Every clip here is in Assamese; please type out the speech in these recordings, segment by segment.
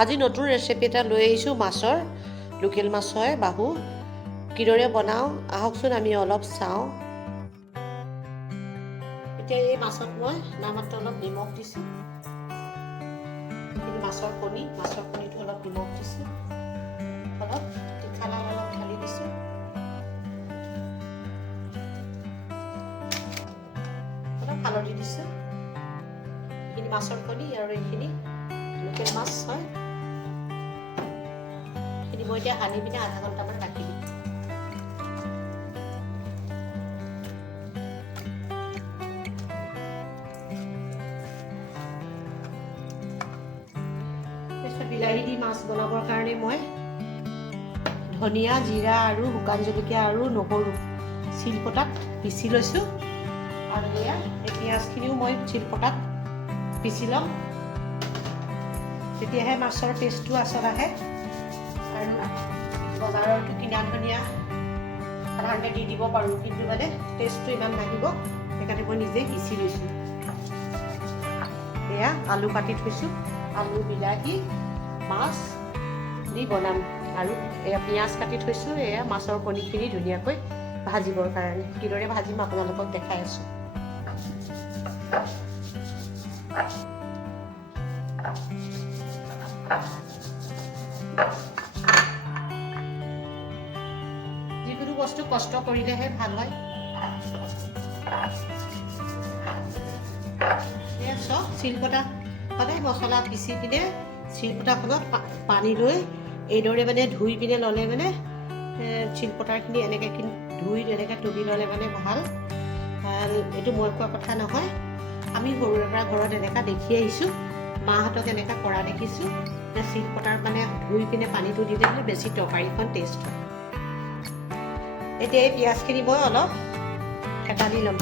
আজি নতুন ৰেচিপি এটা লৈ আহিছোঁ মাছৰ, লোকেল মাছ হয় বাহু। কিদৰে বনাওঁ আহকচোন আমি অলপ চাওঁ। এতিয়া এই মাছত মই নামত অলপ নিমখ দিছোঁ। মাছৰ কণীটো অলপ নিমখ দিছোঁ, অলপ তীখা অলপ ঢালি দিছোঁ। অলপ হালধি দিছোঁ। এইখিনি মাছৰ কণী আৰু এইখিনি লোকেল মাছ হয়। এইখিনি মই এতিয়া সানি পিনে আধা ঘণ্টামান ৰাখি দিম। বিলাহী দি মাছ বনাবৰ কাৰণে মই ধনিয়া, জিৰা আৰু শুকান জলকীয়া আৰু নহৰু শিলপতাত পিচি লৈছোঁ। আৰু এয়া এই পিঁয়াজখিনিও মই শিলপতাত পিচি ল'ম, তেতিয়াহে মাছৰ টেষ্টটো আচল আহে। আৰু বজাৰতো কিনা ধনিয়া সাধাৰণতে দি দিব পাৰোঁ, কিন্তু মানে টেষ্টটো ইমান নাহিব, সেইকাৰণে মই নিজে পিচি লৈছোঁ। এয়া আলু কাটি থৈছোঁ, আলু, বিলাহী, মাছ দি বনাম। আৰু এয়া পিঁয়াজ কাটি থৈছোঁ, এয়া মাছৰ কণীখিনি ধুনীয়াকৈ ভাজিবৰ কাৰণে। কিদৰে ভাজিম আপোনালোকক দেখাই আছোঁ। যিকোনো বস্তু কষ্ট কৰিলেহে ভাল হয়। এয়া চব শিলপতাত সদায় মছলা পিচি পিনে শিলপতাখনত পানী লৈ এইদৰে মানে ধুই পিনে ল'লে মানে শিলপতাখিনি এনেকৈ ধুই এনেকৈ তুলি ল'লে মানে ভাল। এইটো মই কোৱা কথা নহয়, আমি সৰুৰে পৰা ঘৰত এনেকুৱা দেখি আহিছোঁ, মাহঁতক এনেকুৱা কৰা দেখিছোঁ। শিলপতাৰ মানে ধুই পিনে পানীটো দিলে মানে বেছি তৰকাৰীখন টেষ্ট হয়। এতিয়া এই পিঁয়াজখিনি মই অলপ থেতালি ল'ম।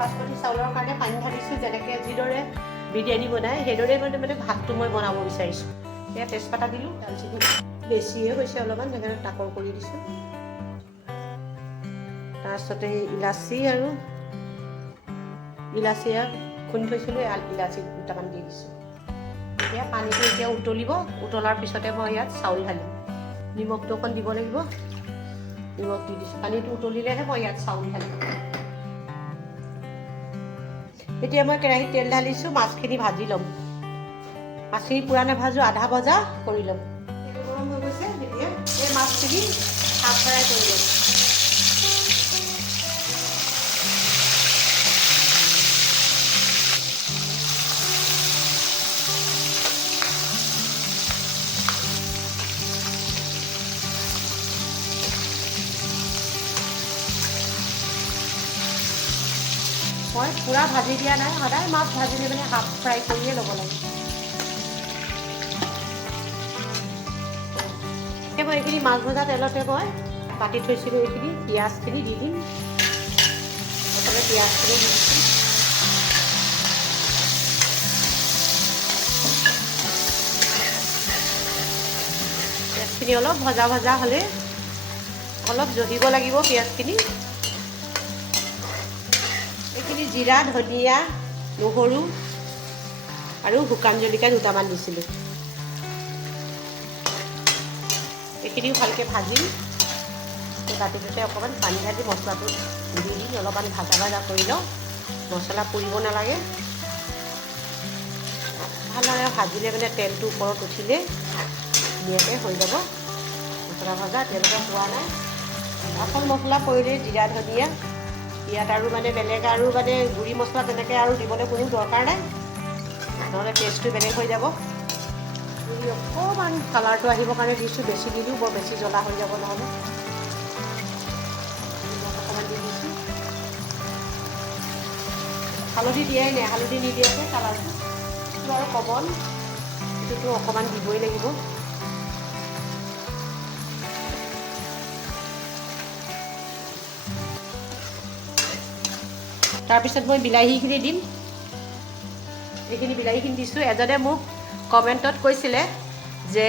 বাচমতি চাউলৰ কাৰণে পানী ঢালিছোঁ, যেনেকৈ যিদৰে বিৰিয়ানী বনায় সেইদৰে মানে ভাতটো মই বনাব বিচাৰিছোঁ। এয়া তেজপাতা দিলোঁ, দালচেনি বেছিয়ে হৈছে অলপমান, সেইকাৰণে তাকৰ কৰি দিছোঁ। তাৰপিছতে ইলাচি খুন্দি থৈছিলোঁ, ইলাচি দুটামান দি দিছোঁ। এতিয়া পানীটো এতিয়া উতলিব, উতলাৰ পিছতে মই ইয়াত চাউল ঢালিম। নিমখটো অকণ দিব লাগিব, নিমখ দি দিছোঁ। পানীটো উতলিলেহে মই ইয়াত চাউল ঢালিম। এতিয়া মই কেৰাহীত তেল ঢালিছোঁ, মাছখিনি ভাজি ল'ম। মাছখিনি পূৰা নাভাজোঁ, আধা ভজা কৰি ল'ম। তেল গৰম হৈ গৈছে, এতিয়া এই মাছখিনি হাফ ফ্ৰাই কৰি ল'ম। মই পূৰা ভাজি দিয়া নাই, সদায় মাছ ভাজিলে মানে হাফ ফ্ৰাই কৰিয়ে ল'ব লাগে। মই এইখিনি মাছ ভজা তেলতে মই কাটি থৈছিলোঁ এইখিনি পিঁয়াজখিনি দি দিম। প্ৰথমে পিঁয়াজখিনি দি দিছোঁ। পিঁয়াজখিনি অলপ ভজা ভজা হ'লে অলপ জহিব লাগিব পিঁয়াজখিনি। এইখিনি জিৰা, ধনিয়া, নহৰু আৰু শুকান জলকীয়া দুটামান দিছিলোঁ। এইখিনিও ভালকৈ ভাজিম। বাতিটোতে অকণমান পানী ঢালি মছলাটো দি অলপমান ভাজা কৰি লওঁ। মছলা পুৰিব নালাগে, ভালদৰে ভাজিলে মানে তেলটো ওপৰত উঠিলে ধুনীয়াকৈ হৈ যাব। মছলা ভজা তেনেকৈ হোৱা নাই। অকল মছলা পৰিলে জিৰা, ধনিয়া, ইয়াত আৰু মানে বেলেগ আৰু মানে গুড়ি মছলা তেনেকৈ আৰু দিবলৈ কোনো দৰকাৰ নাই, নহ'লে টেষ্টটো বেলেগ হৈ যাব। অকণমান কালাৰটো আহিবৰ কাৰণে দিছোঁ, বেছি দিলেও বৰ বেছি জ্বলা হৈ যাব নহ'লে। অকণমান দি দিছোঁ। হালধি দিয়াই নাই, হালধি নিদিয়াকৈ কালাৰটো আৰু কমন, সেইটোতো অকণমান দিবই লাগিব। তাৰপিছত মই বিলাহীখিনি দিম। এইখিনি বিলাহীখিনি দিছোঁ। এজনে মোক কমেণ্টত কৈছিলে যে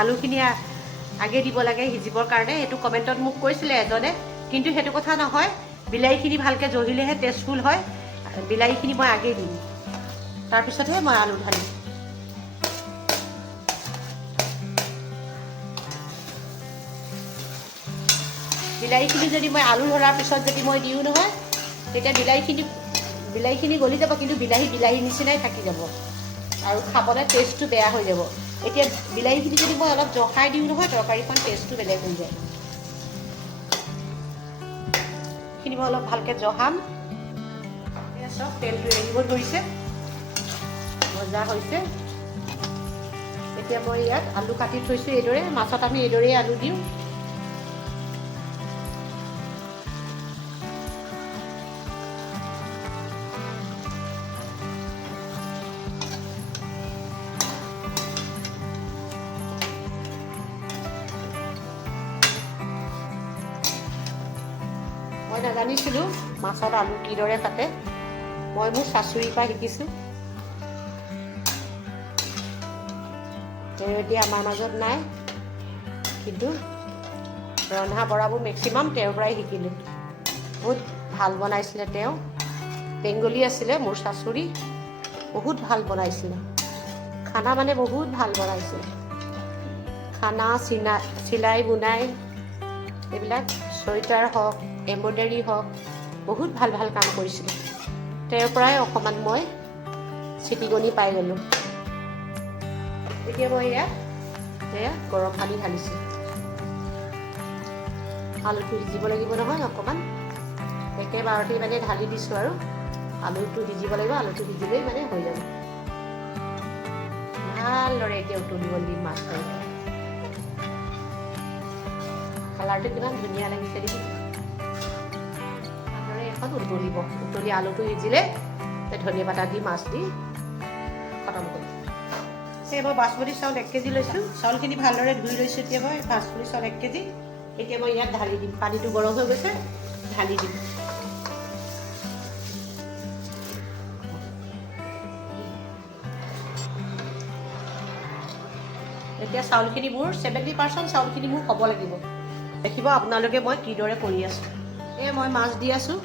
আলুখিনি আগে দিব লাগে সিজিবৰ কাৰণে, এইটো কমেণ্টত মোক কৈছিলে এজনে, কিন্তু সেইটো কথা নহয়। বিলাহীখিনি ভালকৈ জহিলেহে টেষ্টফুল হয়। বিলাহীখিনি মই আগেই দিম, তাৰপিছতহে মই আলু ঢালিম। বিলাহীখিনি যদি মই আলু ধৰাৰ পিছত যদি মই দিওঁ নহয়, তেতিয়া বিলাহীখিনি গলি যাব, কিন্তু বিলাহী নিচিনাই থাকি যাব আৰু খাবলৈ টেষ্টটো বেয়া হৈ যাব। এতিয়া বিলাহীখিনি যদি মই অলপ জহাই দিওঁ নহয়, তৰকাৰীখন টেষ্টটো বেলেগ হৈ যায়। এইখিনি মই অলপ ভালকৈ জহাম। চব তেলটো এৰিব ধৰিছে, ভজা হৈছে। এতিয়া মই ইয়াত আলু কাটি থৈছোঁ এইদৰে। মাছত আমি এইদৰেই আলু দিওঁ। মই নাজানিছিলোঁ মাছত আলু কিদৰে কাটে। মই মোৰ শাশুড়ীৰ পৰা শিকিছোঁ। তেওঁ এতিয়া আমাৰ মাজত নাই, কিন্তু ৰন্ধা বঢ়াবোৰ মেক্সিমাম তেওঁৰ পৰাই শিকিলোঁ। বহুত ভাল বনাইছিলে তেওঁ। বেংগলী আছিলে মোৰ শাশুড়ী, বহুত ভাল বনাইছিলে খানা, মানে বহুত ভাল বনাইছিলে খানা। চিলাই বুনাই এইবিলাক চুৱেটাৰ হওক, এম্ব্ৰইডাৰী হওক, বহুত ভাল ভাল কাম কৰিছিলে। তেওঁৰ পৰাই অকণমান মই চিটিকনি পাই গ'লোঁ। এতিয়া মই এয়া গৰম পানী ঢালিছোঁ। আলুটো সিজিব লাগিব নহয় অকণমান, একেবাৰতেই মানে ঢালি দিছোঁ আৰু আলুটো সিজিব লাগিব। আলুটো সিজিলেই মানে হৈ যাব। ভালদৰে এতিয়া উতলিব দিম মাছটো। কালাৰটো কিমান ধুনীয়া লাগিছে দেখি। ভালদৰে এখন উতলি আলুটো সিজিলে ধনিয়া পাতা দি মাছ দি খতম কৰিম। মই বাচমতি চাউল 1 কেজি লৈছোঁ। চাউলখিনি ভালদৰে ধুই লৈছোঁ। এতিয়া মই বাচমতি চাউল 1 কেজি। এতিয়া মই ইয়াত ঢালি দিম। পানীটো গৰম হৈ গৈছে, ঢালি দিম। এতিয়া চাউলখিনি মোৰ 70% চাউলখিনি মোৰ হ'ব লাগিব। দেখিব আপোনালোকে মই কিদৰে কৰি আছোঁ। মই মাছ দি আছোঁ।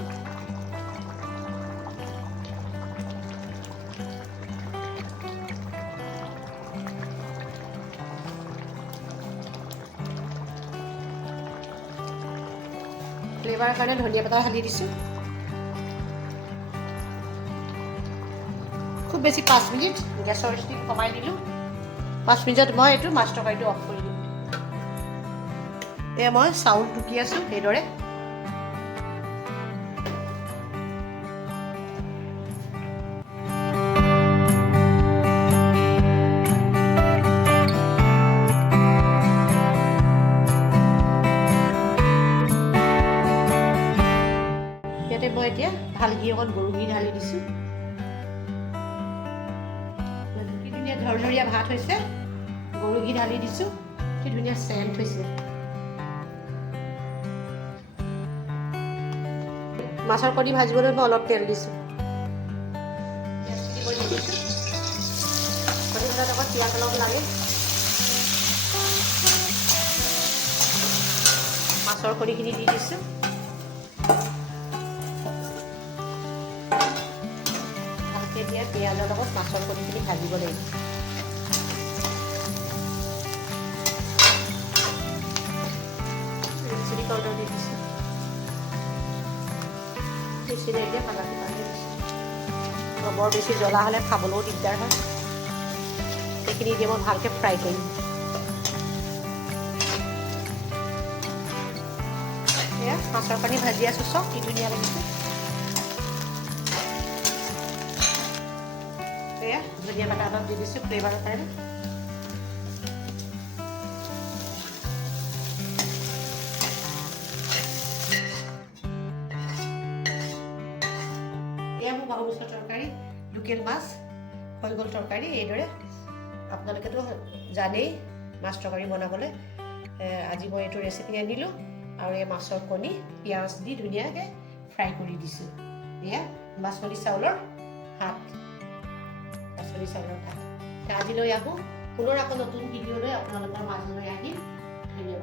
ফ্লেভাৰৰ কাৰণে ধনিয়া পাতা ঢালি দিছোঁ। খুব বেছি 5 মিনিট গেছৰ ষ্টিম কমাই দিলোঁ। 5 মিনিটত মই এইটো মাছ তৰকাৰীটো অফ কৰি দিম। মই চাউল টুকি আছোঁ সেইদৰে। ইয়াতে মই এতিয়া ভাল ঘি অকণ গৰু ঘি ঢালি দিছোঁ। কি ধুনীয়া ধৰধৰীয়া ভাত হৈছে। গৰু ঘি ঢালি দিছোঁ। কি ধুনীয়া চেণ্ট হৈছে। মাছৰ কণী ভাজিবলৈ মই অলপ তেল দিছোঁ। কণী ভাজাৰ লগত পিঁয়াজ অলপ লাগে। মাছৰ কণীখিনি দি দিছোঁ। ভালকৈ দিয়া পিঁয়াজৰ লগত মাছৰ কণীখিনি ভাজিব লাগিব। চিলি পাউডাৰ দি দিছোঁ। বেছিৰে এতিয়া কালাৰটো বাঢ়ি দিছোঁ। বৰ বেছি জ্বলা হ'লে খাবলৈও দিগদাৰ হয়। সেইখিনি এতিয়া মই ভালকৈ ফ্ৰাই কৰিম। মাছৰ কণী ভাজি আছোঁ। চব কি ধুনীয়া লাগিছে। ধনিয়া পাতা অলপ দি দিছোঁ ফ্লেভাৰৰ কাৰণে। মোৰ বাহু মাছৰ তৰকাৰী, লোকেল মাছ হৈ গ'ল তৰকাৰী। এইদৰে আপোনালোকেতো জানেই মাছ তৰকাৰী বনাবলৈ। আজি মই এইটো ৰেচিপি আনিলোঁ আৰু এই মাছৰ কণী পিঁয়াজ দি ধুনীয়াকৈ ফ্ৰাই কৰি দিছোঁ। বাচমতি চাউলৰ ভাত। বাচমতি চাউলৰ ভাত। আজিলৈ পুনৰ আকৌ নতুন ভিডিঅ' লৈ আপোনালোকৰ মাজলৈ আহিম। ধন্যবাদ।